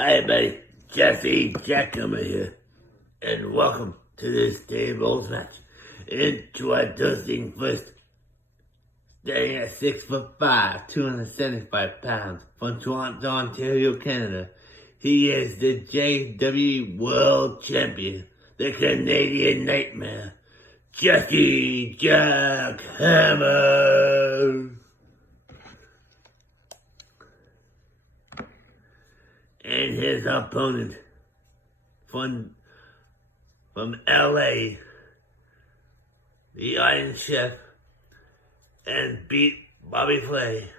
Hi, buddy. Jesse Jackhammer here, and welcome to this Dave Bowles match. Into our dusting first, standing at 6'5", 275 pounds, from Toronto, Ontario, Canada. He is the JWE World Champion, the Canadian Nightmare, Jesse Jackhammer. And his opponent from LA, the Iron Chef, and beat Bobby Flay.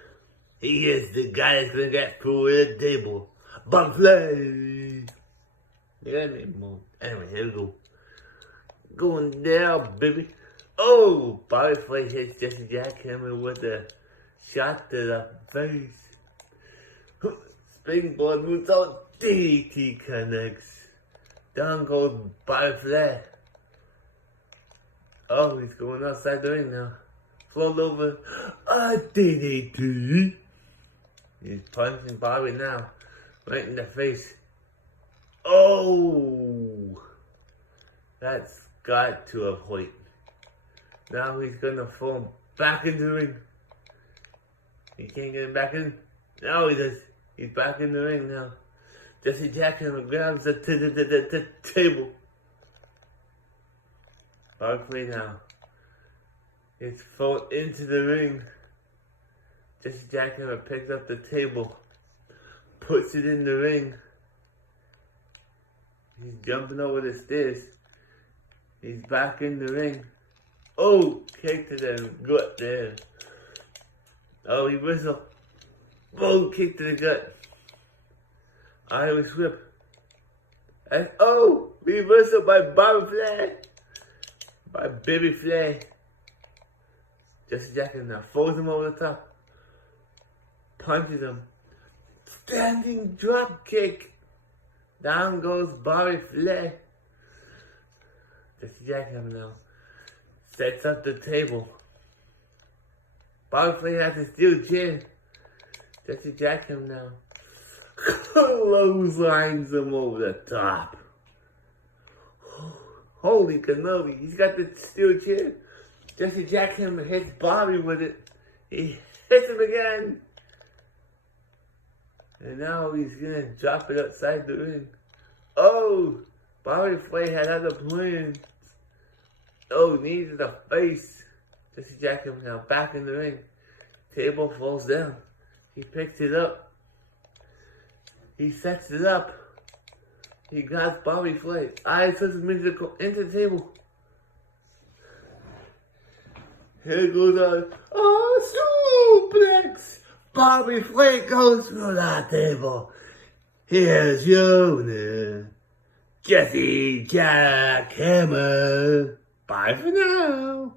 He is the guy that's gonna get through the table. Bob Flay! Yeah, anyway, here we go. Going down, baby. Oh, Bobby Flay hits Jesse Jackhammer with a shot to the face. Springboard moves out, DDT connects. Down goes Bobby Flay. Oh, he's going outside the ring now. Float over, DDT. He's punching Bobby now, right in the face. Oh, that's got to have hurt. Now he's gonna fall back in the ring. He can't get him back in. Now he does. He's back in the ring now. Jesse Jackhammer grabs the table. Bobby Flay now. It's thrown into the ring. Jesse Jackhammer picks up the table. Puts it in the ring. He's jumping over the stairs. He's back in the ring. Oh, kick to the gut there. Oh, he whistled. Boom, kick to the gut. Irish whip. And oh, reversal by Bobby Flay. By Baby Flay. Jesse Jackhammer now throws him over the top. Punches him. Standing drop kick. Down goes Bobby Flay. Jesse Jackhammer now sets up the table. Bobby Flay has a steel chair. Jesse Jackhammer now clotheslines him over the top. Holy cannoli, he's got the steel chair. Jesse Jackhammer hits Bobby with it. He hits him again. And now he's gonna drop it outside the ring. Oh, Bobby Flay had other plans. Oh, knee to the face. Jesse Jackhammer now back in the ring. Table falls down. He picks it up. He sets it up. He grabs Bobby Flay. Eyes puts him into the table. Here goes on. Oh, suplex! Bobby Flay goes through the table. Here's your winner, Jesse Jackhammer. Bye for now.